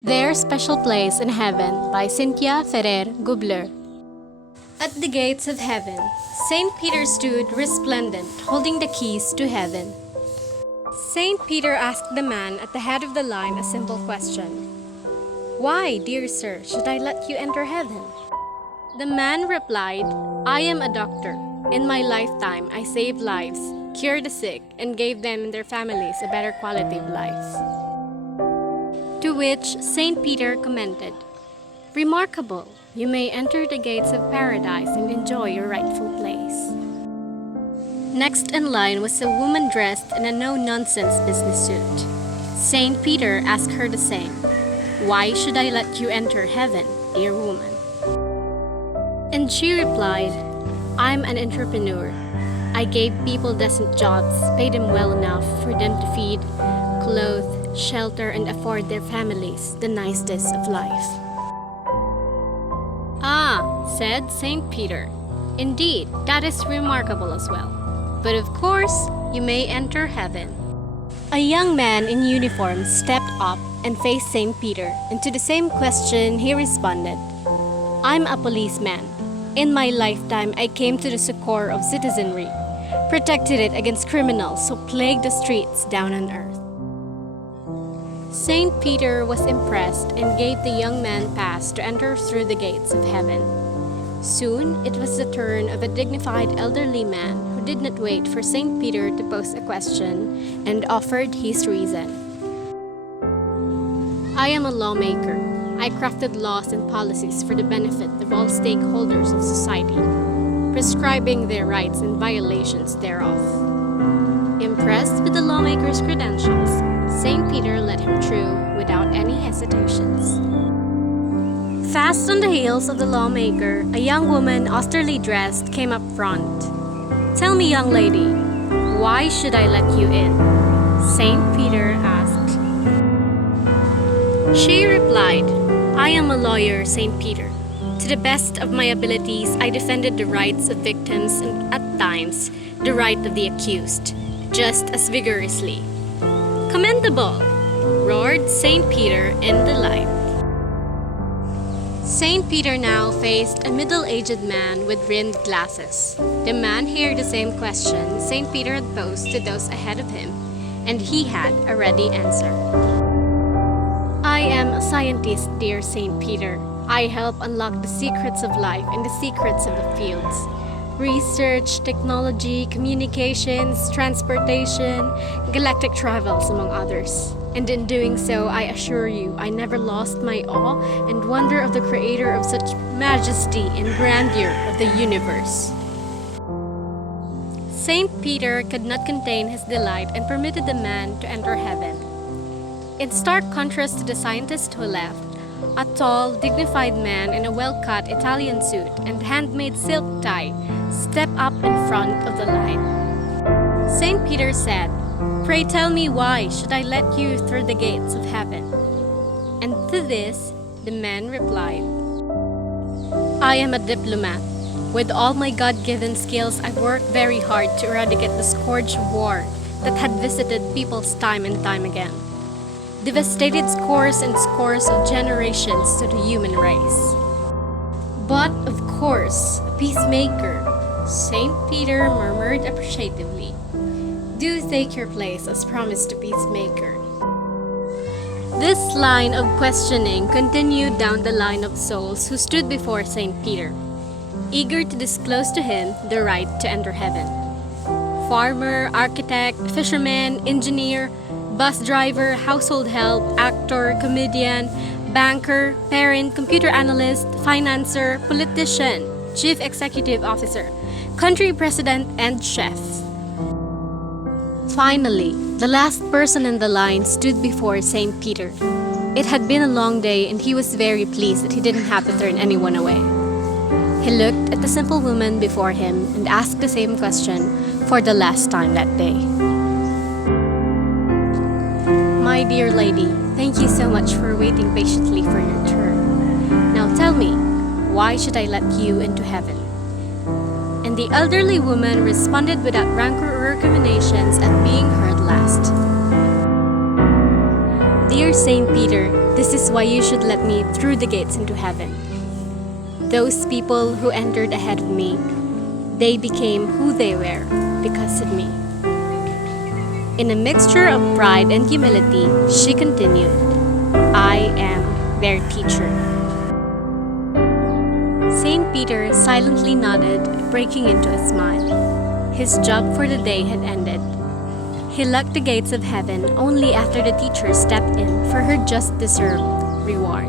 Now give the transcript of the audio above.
Their Special Place in Heaven by Cynthia Ferrer Gubler. At the gates of heaven, Saint Peter stood resplendent, holding the keys to heaven. Saint Peter asked the man at the head of the line a simple question. "Why, dear sir, should I let you enter heaven?" The man replied, "I am a doctor. In my lifetime, I saved lives, cured the sick, and gave them and their families a better quality of life." To which Saint Peter commented, "Remarkable! You may enter the gates of paradise and enjoy your rightful place." Next in line was a woman dressed in a no-nonsense business suit. Saint Peter asked her the same. "Why should I let you enter heaven, dear woman?" And she replied, "I'm an entrepreneur. I gave people decent jobs, paid them well enough for them to feed, clothe, shelter, and afford their families the nicest of life." "Ah," said Saint Peter, "indeed, that is remarkable as well. But of course, you may enter heaven." A young man in uniform stepped up and faced Saint Peter, and to the same question he responded, "I'm a policeman. In my lifetime, I came to the succor of citizenry, protected it against criminals who plague the streets down on earth." Saint Peter was impressed and gave the young man pass to enter through the gates of heaven. Soon, it was the turn of a dignified elderly man who did not wait for Saint Peter to pose a question and offered his reason. "I am a lawmaker. I crafted laws and policies for the benefit of all stakeholders of society, prescribing their rights and violations thereof." Impressed with the lawmaker's credentials, Saint Peter let him through without any hesitations. Fast on the heels of the lawmaker, a young woman austerely dressed came up front. "Tell me, young lady, why should I let you in?" Saint Peter asked. She replied, "I am a lawyer, Saint Peter. To the best of my abilities, I defended the rights of victims and, at times, the right of the accused, just as vigorously." "Commendable!" roared Saint Peter in delight. Saint Peter now faced a middle-aged man with rimmed glasses. The man heard the same question Saint Peter had posed to those ahead of him, and he had a ready answer. "I am a scientist, dear Saint Peter. I help unlock the secrets of life and the secrets of the fields. Research, technology, communications, transportation, galactic travels, among others. And in doing so, I assure you, I never lost my awe and wonder of the Creator of such majesty and grandeur of the universe." Saint Peter could not contain his delight and permitted the man to enter heaven. In stark contrast to the scientist who left, a tall, dignified man in a well-cut Italian suit and handmade silk tie stepped up in front of the line. Saint Peter said, "Pray tell me, why should I let you through the gates of heaven?" And to this, the man replied, "I am a diplomat. With all my God-given skills, I worked very hard to eradicate the scourge of war that had visited peoples time and time again, devastated scores and scores of generations to the human race. But, of course, a peacemaker," Saint Peter murmured appreciatively. "Do take your place as promised to peacemaker." This line of questioning continued down the line of souls who stood before Saint Peter, eager to disclose to him the right to enter heaven. Farmer, architect, fisherman, engineer, bus driver, household help, actor, comedian, banker, parent, computer analyst, financer, politician, chief executive officer, country president, and chef. Finally, the last person in the line stood before Saint Peter. It had been a long day, and he was very pleased that he didn't have to turn anyone away. He looked at the simple woman before him and asked the same question for the last time that day. "My dear lady, thank you so much for waiting patiently for your turn. Now tell me, why should I let you into heaven?" And the elderly woman responded without rancor or recriminations at being heard last. "Dear Dear Saint Peter, this is why you should let me through the gates into heaven. Those people who entered ahead of me, they became who they were because of me. In a mixture of pride and humility, she continued, I am their teacher. Saint Peter silently nodded, breaking into a smile. His job for the day had ended. He locked the gates of heaven only after the teacher stepped in for her just deserved reward.